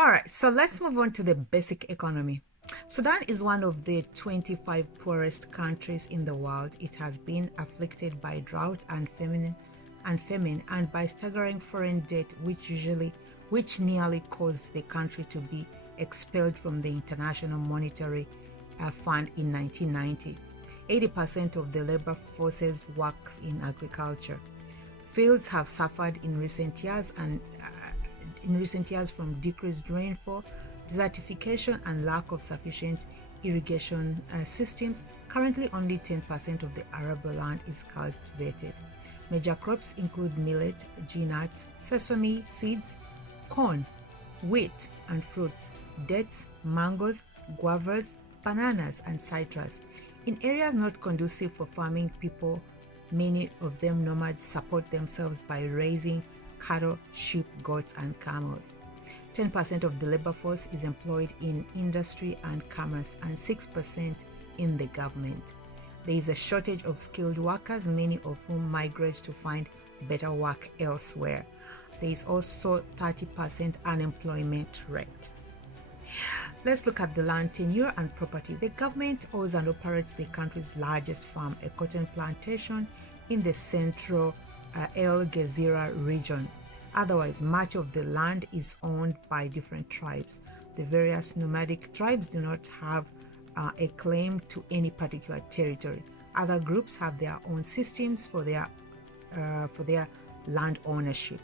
All right, so let's move on to the basic economy. Sudan is one of the 25 poorest countries in the world. It has been afflicted by drought and famine and by staggering foreign debt, which nearly caused the country to be expelled from the International Monetary Fund in 1990. 80% of the labor forces works in agriculture. Fields have suffered in recent years from decreased rainfall, desertification, and lack of sufficient irrigation systems. Currently, only 10% of the arable land is cultivated. Major crops include millet, nuts, sesame seeds, corn, wheat, and fruits, dates, mangoes, guavas, bananas, and citrus. In areas not conducive for farming, people, many of them nomads, support themselves by raising cattle, sheep, goats, and camels. 10% of the labor force is employed in industry and commerce, and 6% in the government. There is a shortage of skilled workers, many of whom migrate to find better work elsewhere. There is also 30% unemployment rate. Let's look at the land tenure and property. The government owns and operates the country's largest farm, a cotton plantation in the central El Gezira region. Otherwise, much of the land is owned by different tribes. The various nomadic tribes do not have a claim to any particular territory. Other groups have their own systems for their land ownership.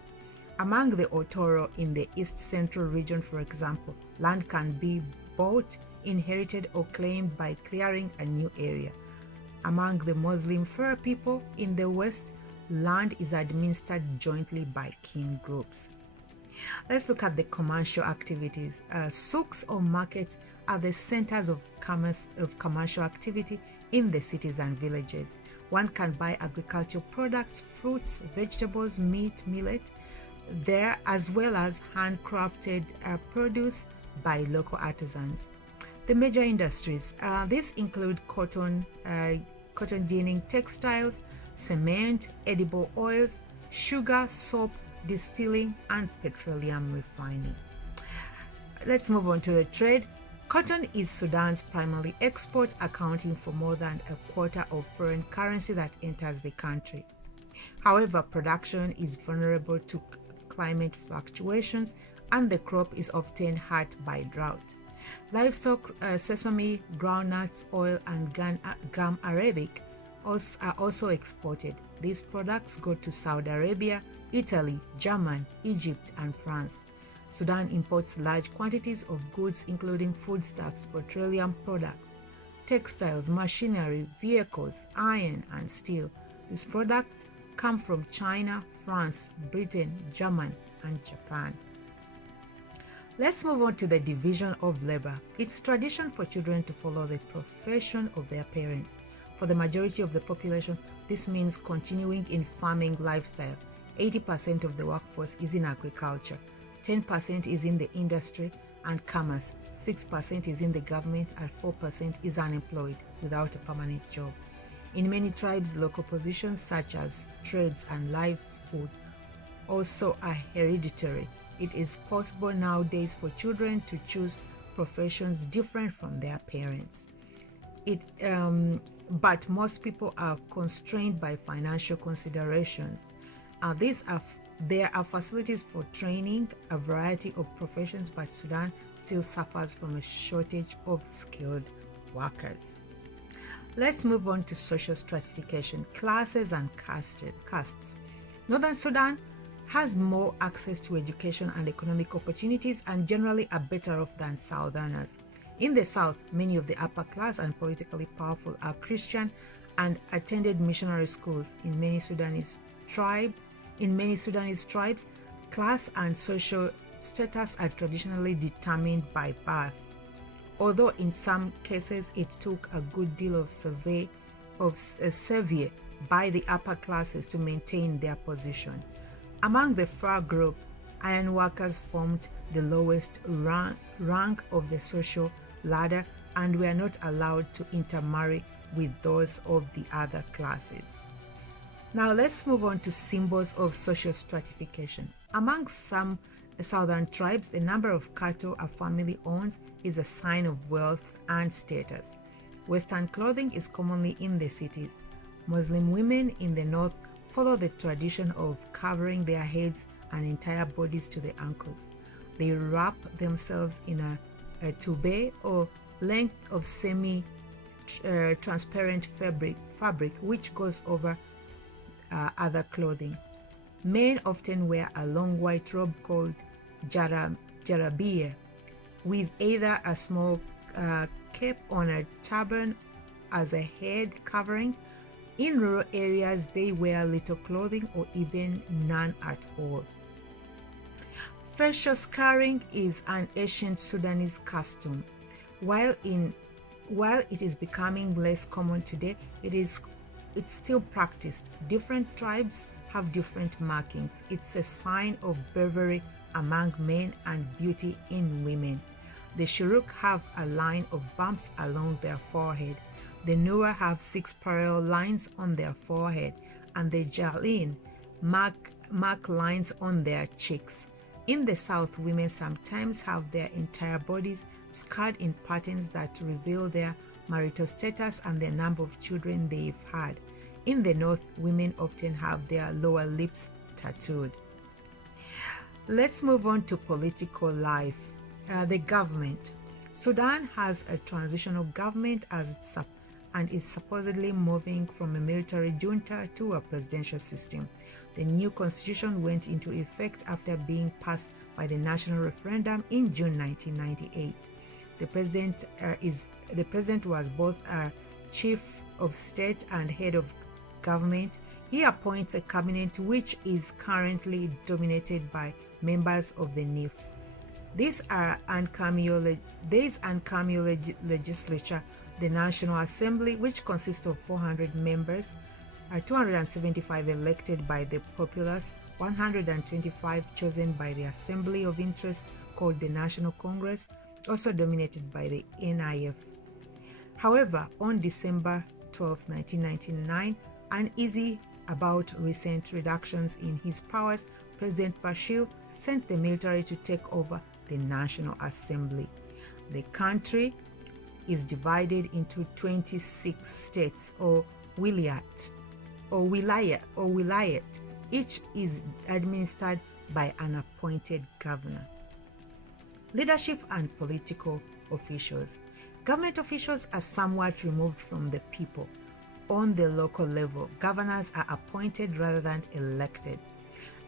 Among the Otoro in the East Central region, for example, land can be bought, inherited, or claimed by clearing a new area. Among the Muslim Fur people in the West, land is administered jointly by kin groups. Let's look at the commercial activities. Souks or markets are the centers of commercial activity in the cities and villages. One can buy agricultural products, fruits, vegetables, meat, millet there, as well as handcrafted produce by local artisans. The major industries, these include cotton ginning, textiles, cement, edible oils, sugar, soap, distilling, and petroleum refining. Let's move on to the trade. Cotton is Sudan's primary export, accounting for more than a quarter of foreign currency that enters the country. However, production is vulnerable to climate fluctuations, and the crop is often hurt by drought. Livestock, sesame, groundnuts, oil, and gum arabic are also exported. These products go to Saudi Arabia, Italy, Germany, Egypt, and France. Sudan imports large quantities of goods including foodstuffs, petroleum products, textiles, machinery, vehicles, iron, and steel. These products come from China, France, Britain, Germany, and Japan. Let's move on to the division of labor. It's tradition for children to follow the profession of their parents. For the majority of the population, this means continuing in farming lifestyle. 80% of the workforce is in agriculture, 10% is in the industry and commerce, 6% is in the government, and 4% is unemployed without a permanent job. In many tribes, local positions such as trades and livelihood also are hereditary. It is possible nowadays for children to choose professions different from their parents. But most people are constrained by financial considerations. There are facilities for training a variety of professions, but Sudan still suffers from a shortage of skilled workers. Let's move on to social stratification, classes, and castes. Northern Sudan has more access to education and economic opportunities and generally are better off than Southerners. In the South, many of the upper class and politically powerful are Christian and attended missionary schools. In many Sudanese tribes, class and social status are traditionally determined by birth, although in some cases it took a good deal of survey by the upper classes to maintain their position. Among the Far group, iron workers formed the lowest rank of the social ladder and were not allowed to intermarry with those of the other classes. Now let's move on to symbols of social stratification. Among some southern tribes, the number of cattle a family owns is a sign of wealth and status. Western clothing is commonly in the cities. Muslim women in the north follow the tradition of covering their heads and entire bodies to the ankles. They wrap themselves in a tube or length of semi-transparent fabric which goes over other clothing. Men often wear a long white robe called jarabiya with either a small cape on a turban as a head covering. In rural areas, they wear little clothing or even none at all. Facial scarring is an ancient Sudanese custom. While it is becoming less common today, it's still practiced. Different tribes have different markings. It's a sign of bravery among men and beauty in women. The Shuruk have a line of bumps along their forehead. The Nuer have 6 parallel lines on their forehead, and the Jalin mark lines on their cheeks. In the south, women sometimes have their entire bodies scarred in patterns that reveal their marital status and the number of children they've had. In the north, women often have their lower lips tattooed. Let's move on to political life. The government. Sudan has a transitional government and is supposedly moving from a military junta to a presidential system. The new constitution went into effect after being passed by the national referendum in June 1998. The president was both a chief of state and head of government. He appoints a cabinet which is currently dominated by members of the NIF. These are Ankamiyo legislature, the National Assembly, which consists of 400 members, 275 elected by the populace, 125 chosen by the Assembly of Interest called the National Congress, also dominated by the NIF. However, on December 12, 1999, uneasy about recent reductions in his powers, President Bashir sent the military to take over the National Assembly. The country is divided into 26 states or wilayat. Each is administered by an appointed governor. Leadership and political officials. Government officials are somewhat removed from the people. On the local level, governors are appointed rather than elected.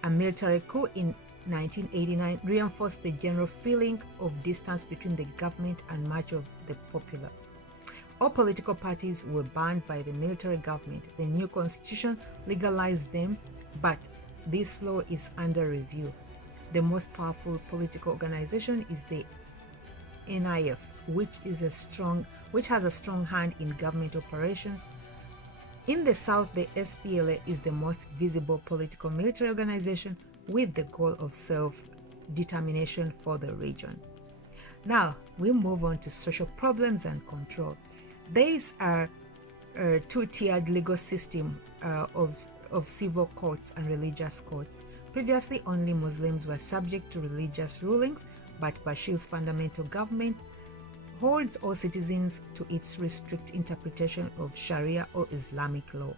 A military coup in 1989 reinforced the general feeling of distance between the government and much of the populace. All political parties were banned by the military government. The new constitution legalized them, but this law is under review. The most powerful political organization is the NIF, which has a strong hand in government operations. In the south, the SPLA is the most visible political military organization with the goal of self-determination for the region. Now, we move on to social problems and control. These are a two-tiered legal system of civil courts and religious courts. Previously, only Muslims were subject to religious rulings, but Bashir's fundamental government holds all citizens to its strict interpretation of Sharia or Islamic law.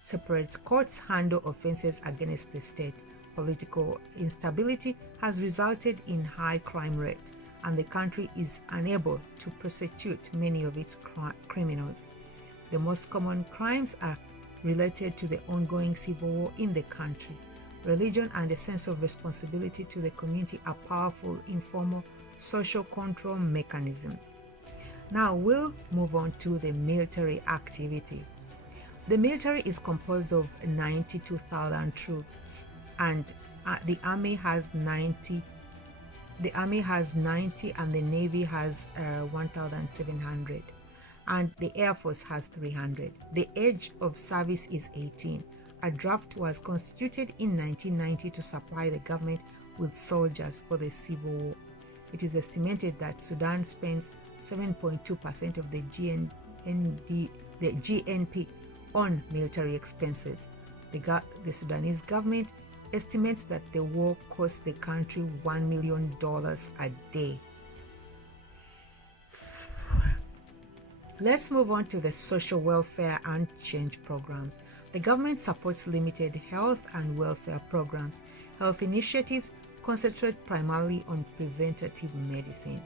Separate courts handle offenses against the state. Political instability has resulted in high crime rate, and the country is unable to prosecute many of its criminals. The most common crimes are related to the ongoing civil war in the country. Religion and a sense of responsibility to the community are powerful informal social control mechanisms. Now we'll move on to the military activity. The military is composed of 92,000 troops, and the army has 90. The army has 90, and the navy has 1,700, and the air force has 300. The age of service is 18. A draft was constituted in 1990 to supply the government with soldiers for the civil war. It is estimated that Sudan spends 7.2% of the GNP on military expenses. The Sudanese government estimates that the war cost the country $1 million a day. Let's move on to the social welfare and change programs. The government supports limited health and welfare programs. Health initiatives concentrate primarily on preventative medicine.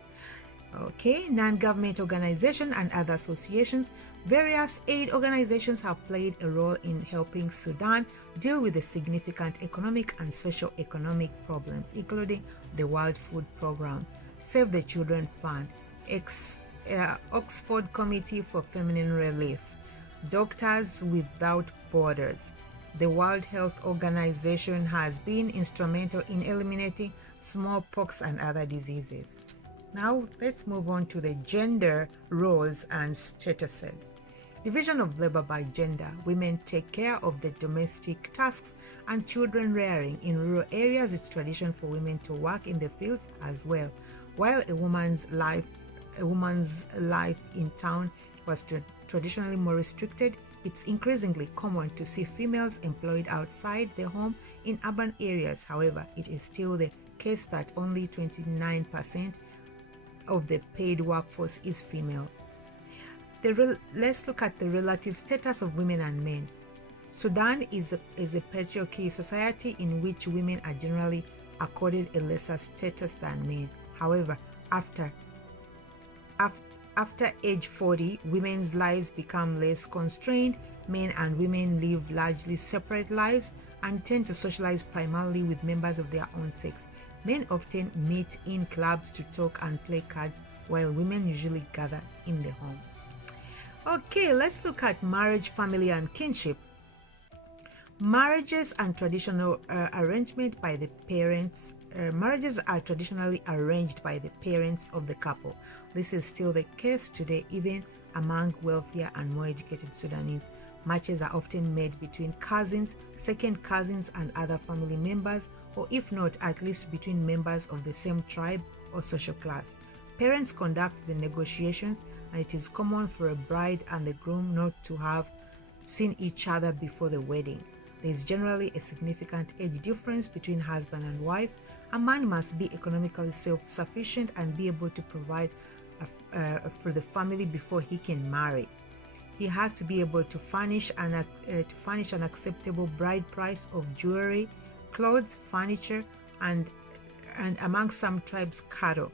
Okay, non-government organizations and other associations. Various aid organizations have played a role in helping Sudan deal with the significant economic and socio-economic problems, including the World Food Program, Save the Children Fund, Oxford Committee for Feminine Relief, Doctors Without Borders. The World Health Organization has been instrumental in eliminating smallpox and other diseases. Now let's move on to the gender roles and statuses. Division of labor by gender. Women take care of the domestic tasks and children rearing. In rural areas, it's tradition for women to work in the fields as well. While a woman's life in town was traditionally more restricted, it's increasingly common to see females employed outside the home in urban areas. However, it is still the case that only 29% of the paid workforce is female. Let's look at the relative status of women and men. Sudan is a patriarchal society in which women are generally accorded a lesser status than men. However, after age 40, women's lives become less constrained. Men and women live largely separate lives and tend to socialize primarily with members of their own sex. Men often meet in clubs to talk and play cards, while women usually gather in the home. Okay, let's look at marriage, family, and kinship. Marriages and traditional arrangement by the parents. Marriages are traditionally arranged by the parents of the couple. This is still the case today, even among wealthier and more educated Sudanese. Matches are often made between cousins, second cousins, and other family members, or if not, at least between members of the same tribe or social class. Parents conduct the negotiations, and it is common for a bride and the groom not to have seen each other before the wedding. There is generally a significant age difference between husband and wife. A man must be economically self-sufficient and be able to provide for the family before he can marry. He has to be able to furnish an acceptable bride price of jewelry, clothes, furniture, and among some tribes, cattle.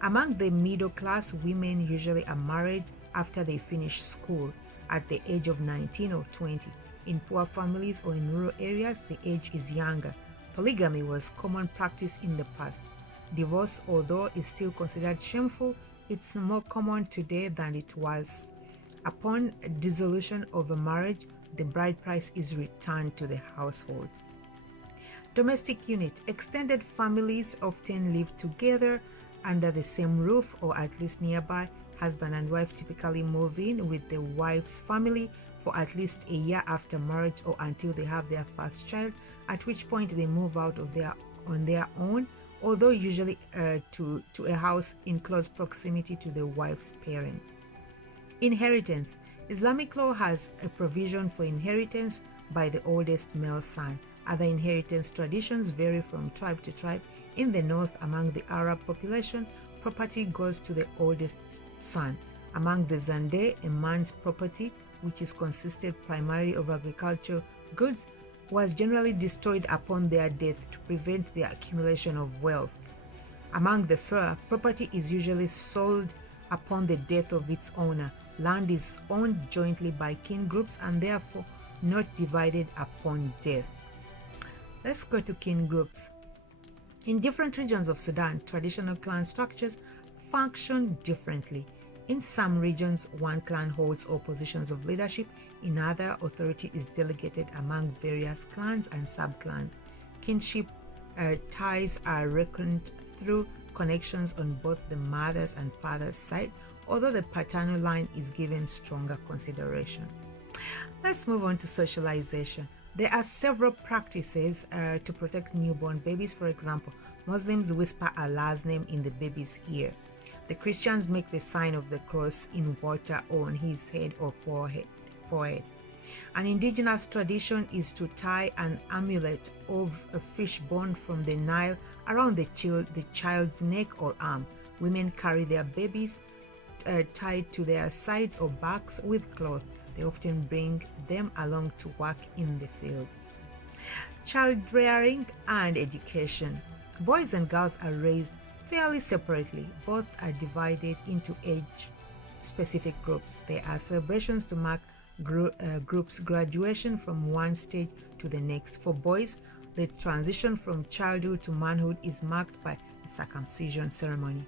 Among the middle class, women usually are married after they finish school at the age of 19 or 20. In poor families or in rural areas, the age is younger. Polygamy was common practice in the past. Divorce, although is still considered shameful, it's more common today than it was. Upon dissolution of a marriage, the bride price is returned to the household. Domestic unit. Extended families often live together under the same roof or at least nearby. Husband and wife typically move in with the wife's family for at least a year after marriage or until they have their first child, at which point they move out on their own, although usually to a house in close proximity to the wife's parents. Inheritance. Islamic law has a provision for inheritance by the oldest male son. Other inheritance traditions vary from tribe to tribe. In the north, among the Arab population, property goes to the oldest son. Among the Zande, a man's property, which is consisted primarily of agricultural goods, was generally destroyed upon their death to prevent the accumulation of wealth. Among the Fur, property is usually sold upon the death of its owner. Land is owned jointly by kin groups and therefore not divided upon death. Let's go to kin groups. In different regions of Sudan, traditional clan structures function differently. In some regions, one clan holds all positions of leadership. In other, authority is delegated among various clans and sub-clans. Kinship ties are reckoned through connections on both the mother's and father's side, although the paternal line is given stronger consideration. Let's move on to socialization. There are several practices to protect newborn babies. For example, Muslims whisper Allah's name in the baby's ear. The Christians make the sign of the cross in water on his head or forehead. An indigenous tradition is to tie an amulet of a fish born from the Nile around the child's neck or arm. Women carry their babies tied to their sides or backs with cloth. They often bring them along to work in the fields. Child rearing and education. Boys and girls are raised fairly separately. Both are divided into age-specific groups. There are celebrations to mark groups' graduation from one stage to the next. For boys, the transition from childhood to manhood is marked by a circumcision ceremony.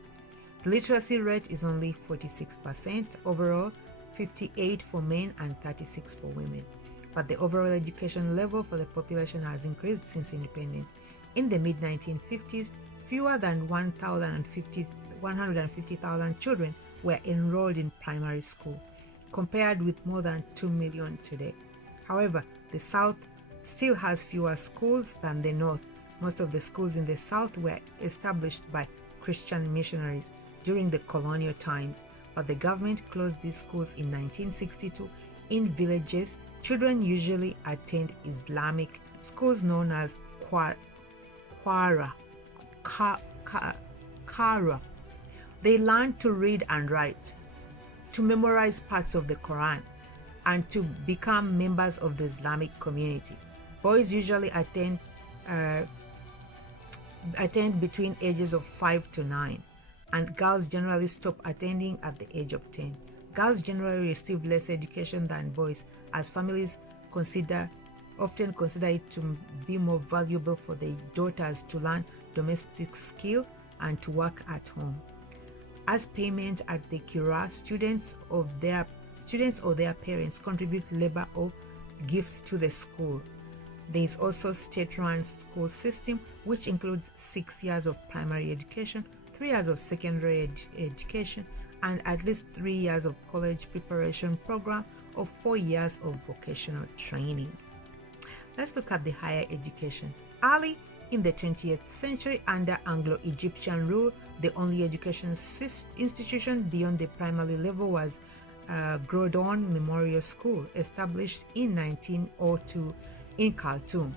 The literacy rate is only 46% overall, 58% for men and 36% for women. But the overall education level for the population has increased since independence. In the mid-1950s, fewer than 150,000 children were enrolled in primary school, compared with more than 2 million today. However, the South still has fewer schools than the North. Most of the schools in the South were established by Christian missionaries during the colonial times, but the government closed these schools in 1962. In villages, children usually attend Islamic schools known as Qara. They learn to read and write, to memorize parts of the Quran, and to become members of the Islamic community. Boys usually attend between ages of 5 to 9, and girls generally stop attending at the age of 10. Girls generally receive less education than boys, as families often consider it to be more valuable for their daughters to learn domestic skill and to work at home. As payment at the Qira, students or their parents contribute labor or gifts to the school. There is also state-run school system, which includes 6 years of primary education, 3 years of secondary education, and at least 3 years of college preparation program or 4 years of vocational training. Let's look at the higher education. Early in the 20th century, under Anglo-Egyptian rule, the only education institution beyond the primary level was Groudon Memorial School, established in 1902 in Khartoum.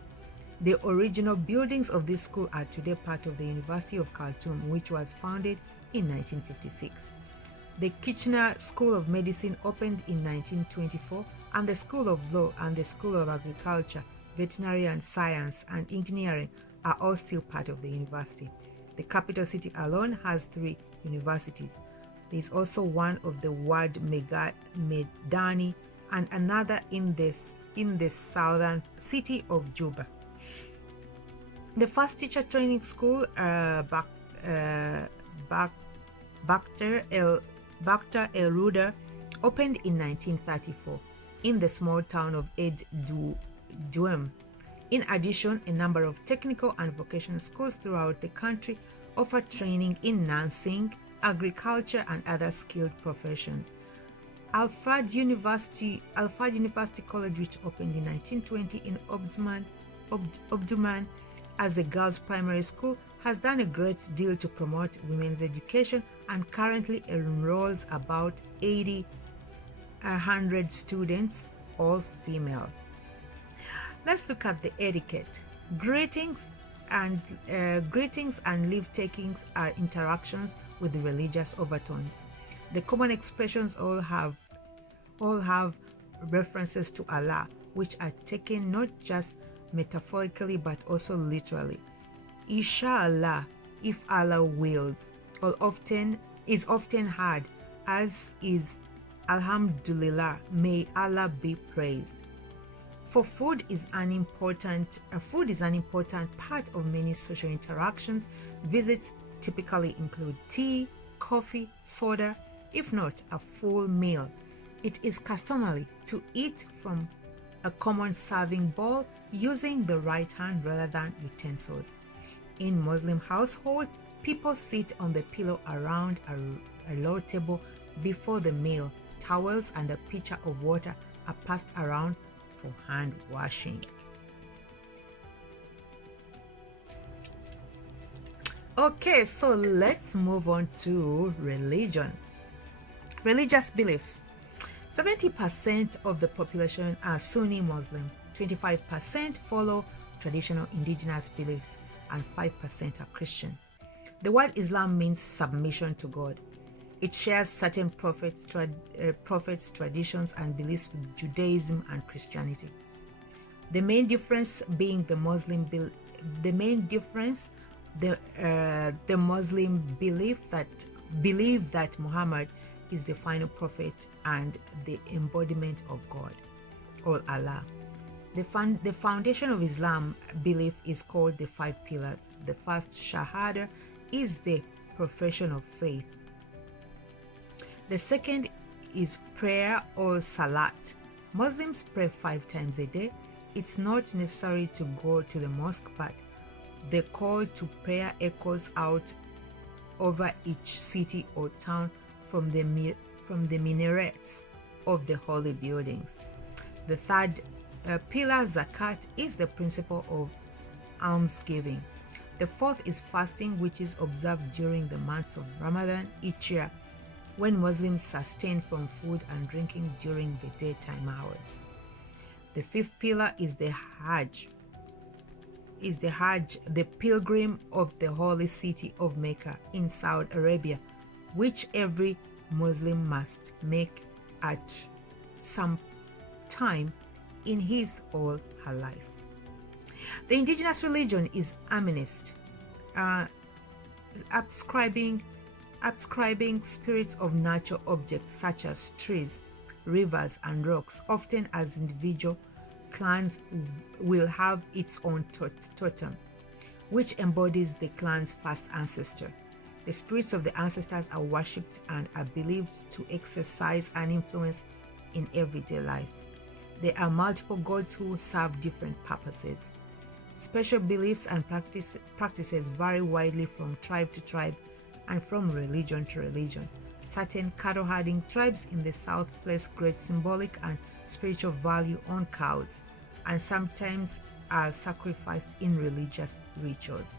The original buildings of this school are today part of the University of Khartoum, which was founded in 1956. The Kitchener School of Medicine opened in 1924, and the School of Law and the School of Agriculture, Veterinary and Science and Engineering are all still part of the university. The capital city alone has 3 universities. There is also one of the Wad Medani and another in the southern city of Juba. The first teacher training school, Bakhtar El Ruda, opened in 1934 in the small town of Ed Douem. In addition, a number of technical and vocational schools throughout the country offer training in nursing, agriculture, and other skilled professions. Alfred University College, which opened in 1920 in Omdurman as a girls' primary school, has done a great deal to promote women's education and currently enrolls about 100 students, all female. Let's look at the etiquette. Greetings and leave-takings are interactions with religious overtones. The common expressions all have references to Allah, which are taken not just metaphorically but also literally. Inshallah, if Allah wills, is often heard, as is Alhamdulillah, may Allah be praised. For food is an important part of many social interactions. Visits typically include tea, coffee, soda, if not a full meal. It is customary to eat from a common serving bowl using the right hand rather than utensils. In Muslim households, people sit on the pillow around a low table before the meal. Towels and a pitcher of water are passed around for hand washing. Okay, so let's move on to religion. Religious beliefs. 70% of the population are Sunni Muslim, 25% follow traditional indigenous beliefs, and 5% are Christian. The word Islam means submission to God. It shares certain prophets, traditions, and beliefs with Judaism and Christianity. The main difference being the Muslim belief that Muhammad is the final prophet and the embodiment of God or Allah. The foundation of Islam belief is called the 5 pillars. The first, Shahada, is the profession of faith. The second is prayer or Salat. Muslims pray 5 times a day. It's not necessary to go to the mosque, but the call to prayer echoes out over each city or town from the minarets of the holy buildings. The third pillar, Zakat, is the principle of almsgiving. The fourth is fasting, which is observed during the months of Ramadan each year, when Muslims sustain from food and drinking during the daytime hours. The fifth pillar is the Hajj. The pilgrim of the holy city of Mecca in Saudi Arabia, which every Muslim must make at some time in his or her life. The indigenous religion is animist, ascribing spirits of natural objects such as trees, rivers, and rocks. Often as individual clans will have its own totem, which embodies the clan's first ancestor. The spirits of the ancestors are worshipped and are believed to exercise an influence in everyday life. There are multiple gods who serve different purposes. Special beliefs and practices vary widely from tribe to tribe and from religion to religion. Certain cattle-herding tribes in the south place great symbolic and spiritual value on cows, and sometimes are sacrificed in religious rituals.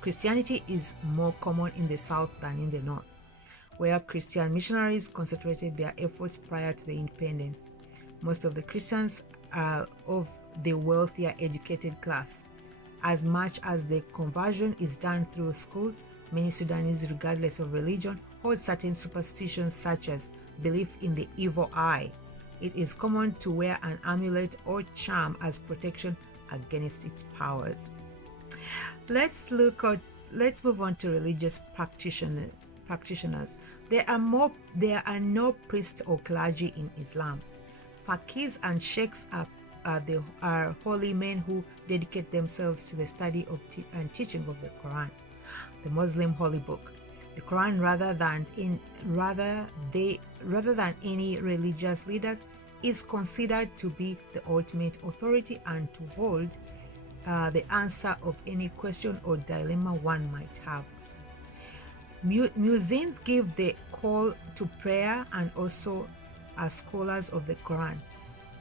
Christianity is more common in the south than in the north, where Christian missionaries concentrated their efforts prior to the independence. Most of the Christians are of the wealthier educated class. As much as the conversion is done through schools, many Sudanese, regardless of religion, hold certain superstitions such as belief in the evil eye. It is common to wear an amulet or charm as protection against its powers. Let's move on to religious practitioners. There are no priests or clergy in Islam. Faqirs and sheikhs are holy men who dedicate themselves to the study of and teaching of the Quran, the Muslim holy book. The Quran, rather than any religious leaders, is considered to be the ultimate authority and to hold the answer of any question or dilemma one might have. Muezzins give the call to prayer and also are scholars of the Quran.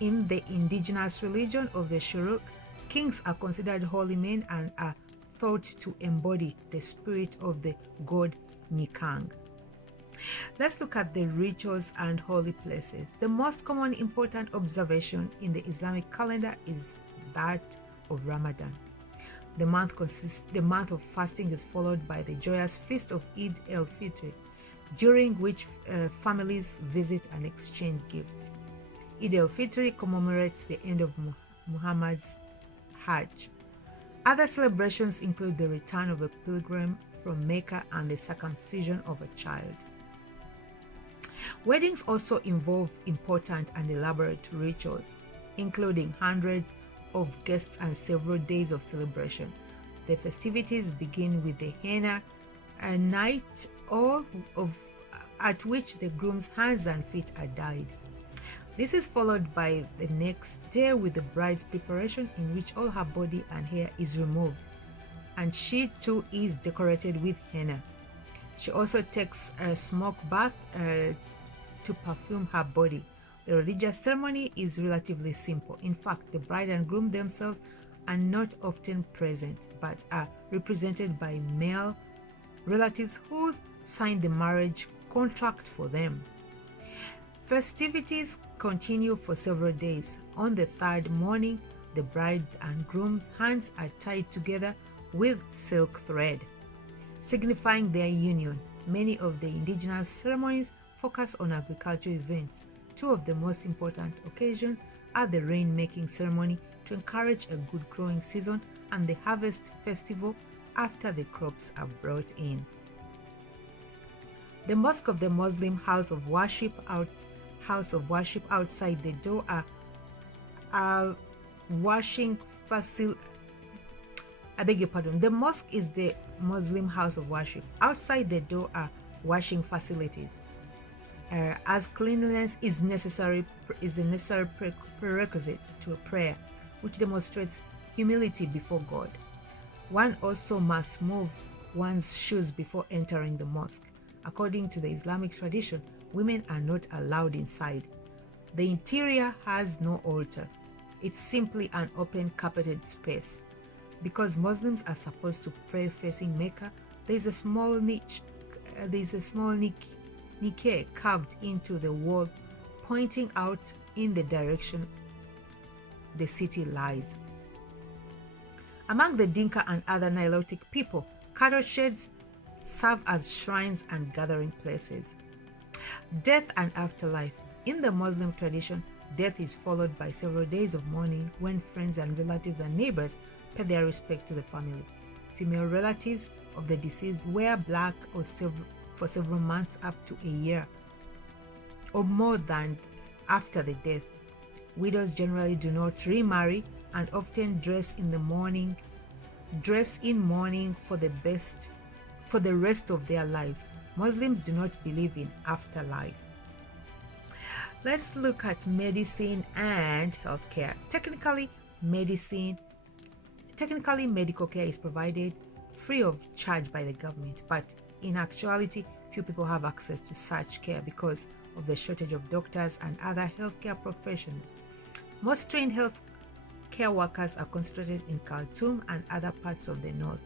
In the indigenous religion of the Shuruk, kings are considered holy men and are thought to embody the spirit of the god Nikang. Let's look at the rituals and holy places. The most common important observation in the Islamic calendar is that of Ramadan. The month of fasting is followed by the joyous feast of Eid al-Fitr, during which families visit and exchange gifts. Eid al-Fitr commemorates the end of Muhammad's Hajj. Other celebrations include the return of a pilgrim from Mecca and the circumcision of a child. Weddings also involve important and elaborate rituals, including hundreds of guests and several days of celebration. The festivities begin with the henna, a night at which the groom's hands and feet are dyed. This is followed by the next day with the bride's preparation, in which all her body and hair is removed, and she too is decorated with henna. She also takes a smoke bath to perfume her body. The religious ceremony is relatively simple. In fact, the bride and groom themselves are not often present, but are represented by male relatives who sign the marriage contract for them. Festivities continue for several days. On the third morning, the bride and groom's hands are tied together with silk thread, signifying their union. Many of the indigenous ceremonies focus on agricultural events. Two of the most important occasions are the rain-making ceremony to encourage a good growing season and the harvest festival after the crops are brought in. The mosque of the Muslim house of worship outside the door are washing facilities. I beg your pardon. The mosque is the Muslim house of worship. Outside the door are washing facilities, as cleanliness is a necessary prerequisite to a prayer, which demonstrates humility before God. One also must move one's shoes before entering the mosque. According to the Islamic tradition, women are not allowed inside. The interior has no altar. It's simply an open carpeted space. Because Muslims are supposed to pray facing Mecca, there is a small niche carved into the wall, pointing out in the direction the city lies. Among the Dinka and other Nilotic people, cattle sheds serve as shrines and gathering places. Death and afterlife. In the Muslim tradition, death is followed by several days of mourning when friends and relatives and neighbors pay their respect to the family. Female relatives of the deceased wear black for several months up to a year or more than after the death. Widows generally do not remarry and often dress in mourning for the rest of their lives. Muslims do not believe in afterlife. Let's look at medicine and healthcare. Technically, medical care is provided free of charge by the government, but in actuality, few people have access to such care because of the shortage of doctors and other healthcare professionals. Most trained healthcare workers are concentrated in Khartoum and other parts of the north.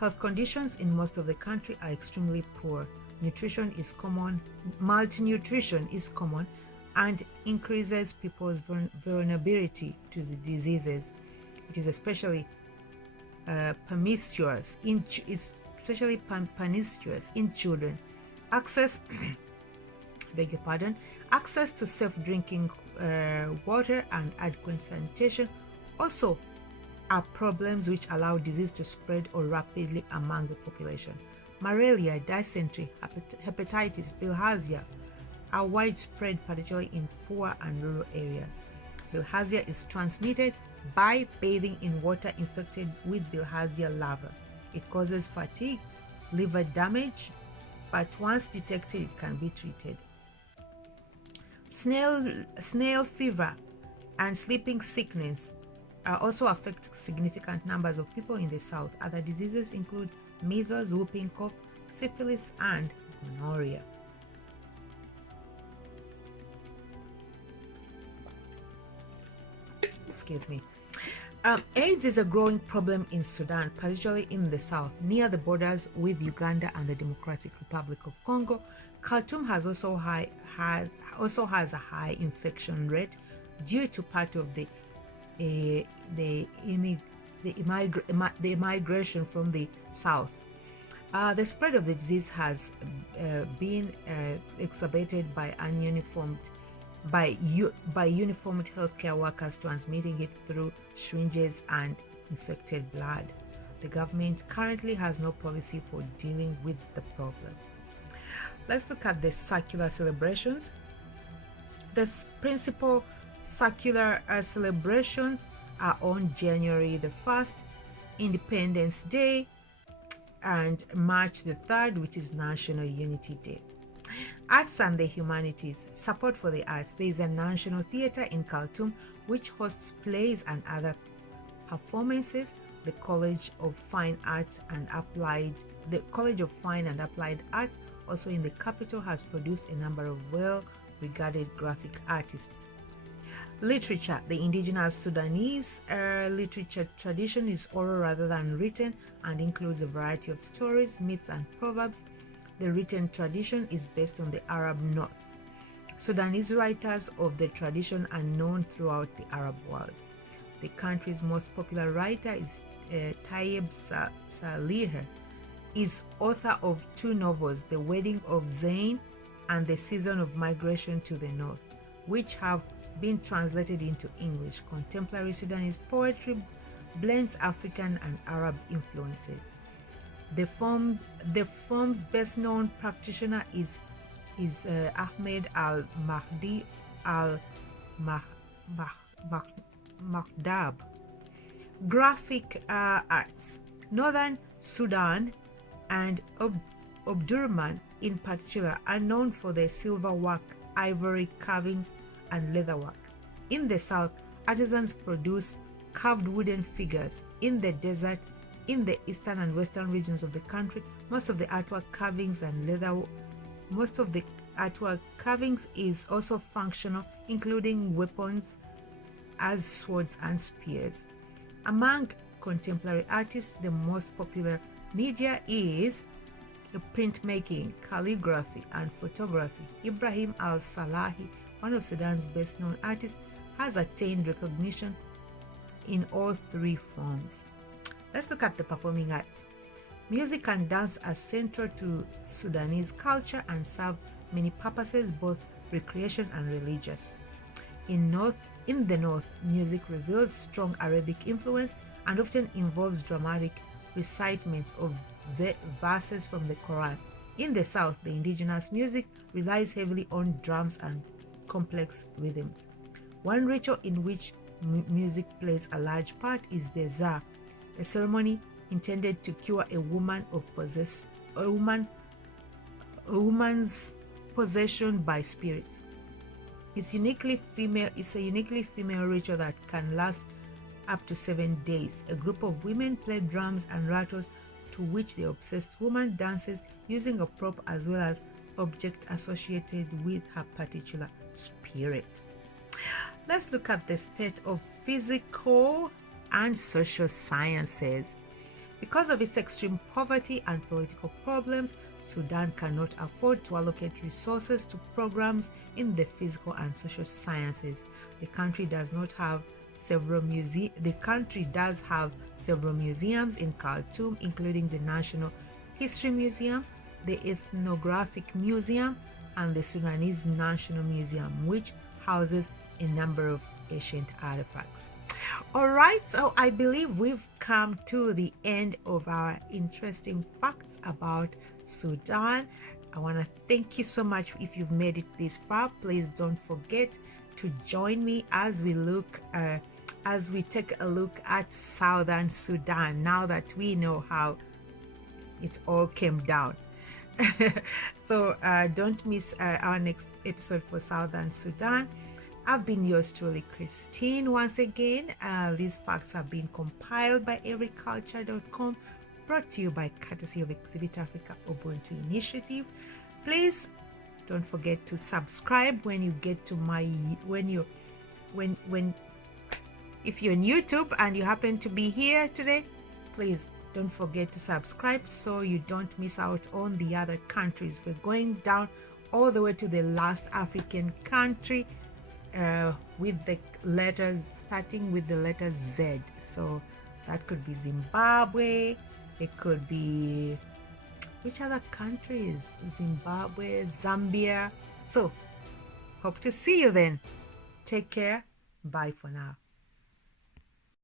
Health conditions in most of the country are extremely poor. Malnutrition is common and increases people's vulnerability to the diseases. It is especially pernicious in children. Access to safe drinking water and adequate sanitation also are problems which allow disease to spread or rapidly among the population. Malaria, dysentery, hepatitis, bilharzia are widespread, particularly in poor and rural areas. Bilharzia is transmitted by bathing in water infected with bilharzia larvae. It causes fatigue, liver damage, but once detected, it can be treated. Snail fever and sleeping sickness also affect significant numbers of people in the south. Other diseases include measles, whooping cough, syphilis, and gonorrhea. Excuse me. AIDS is a growing problem in Sudan, particularly in the south, near the borders with Uganda and the Democratic Republic of Congo. Khartoum also has a high infection rate due to part of the migration from the south. The spread of the disease has been exacerbated by uniformed healthcare workers transmitting it through syringes and infected blood. The government currently has no policy for dealing with the problem. Let's look at the secular celebrations. The principal secular celebrations are on January the 1st, Independence Day, and March the 3rd, which is National Unity Day. Arts and the humanities. Support for the arts. There is a National Theatre in Khartoum which hosts plays and other performances. The College of Fine and Applied Arts, also in the capital, has produced a number of well-regarded graphic artists. Literature. The indigenous Sudanese literature tradition is oral rather than written and includes a variety of stories, myths, and proverbs. The written tradition is based on the Arab North. Sudanese writers of the tradition are known throughout the Arab world. The country's most popular writer is Tayyib Salih, is author of two novels, The Wedding of Zayn and The Season of Migration to the North, which have been translated into English. Contemporary Sudanese poetry blends African and Arab influences. The form's best-known practitioner is Ahmed al-Mahdi al-Makhdab. Graphic arts. Northern Sudan and Omdurman in particular are known for their silver work, ivory carvings, and leatherwork. In the south, artisans produce carved wooden figures. In the desert, in the eastern and western regions of the country, most of the artwork carvings is also functional, including weapons as swords and spears. Among contemporary artists, the most popular media is printmaking, calligraphy, and photography. Ibrahim al-Salahi, one of Sudan's best-known artists, has attained recognition in all three forms. Let's look at the performing arts. Music and dance are central to Sudanese culture and serve many purposes, both recreation and religious. In the north, music reveals strong Arabic influence and often involves dramatic recitments of verses from the Quran. In the south, the indigenous music relies heavily on drums and complex rhythms. One ritual in which music plays a large part is the Zar, a ceremony intended to cure a woman's possession by spirits. It's a uniquely female ritual that can last up to 7 days. A group of women play drums and rattles, to which the obsessed woman dances using a prop as well as object associated with her particular spirit. Let's look at the state of physical and social sciences. Because of its extreme poverty and political problems, Sudan cannot afford to allocate resources to programs in the physical and social sciences. The country does have several museums in Khartoum, including the National History Museum, the Ethnographic Museum, and the Sudanese National Museum, which houses a number of ancient artifacts. All right, so I believe we've come to the end of our interesting facts about Sudan. I want to thank you so much if you've made it this far. Please don't forget to join me as we take a look at Southern Sudan, now that we know how it all came down. So don't miss our next episode for Southern Sudan. I've been yours truly, Christine. Once again, these facts have been compiled by everyculture.com, brought to you by courtesy of Exhibit Africa Ubuntu Initiative. Please don't forget to subscribe when you get to if you're on YouTube and you happen to be here today. Please don't forget to subscribe so you don't miss out on the other countries. We're going down all the way to the last African country, with the letters starting with the letter Z. So that could be Zimbabwe. It could be, which other countries? Zimbabwe, Zambia. So hope to see you then. Take care. Bye for now.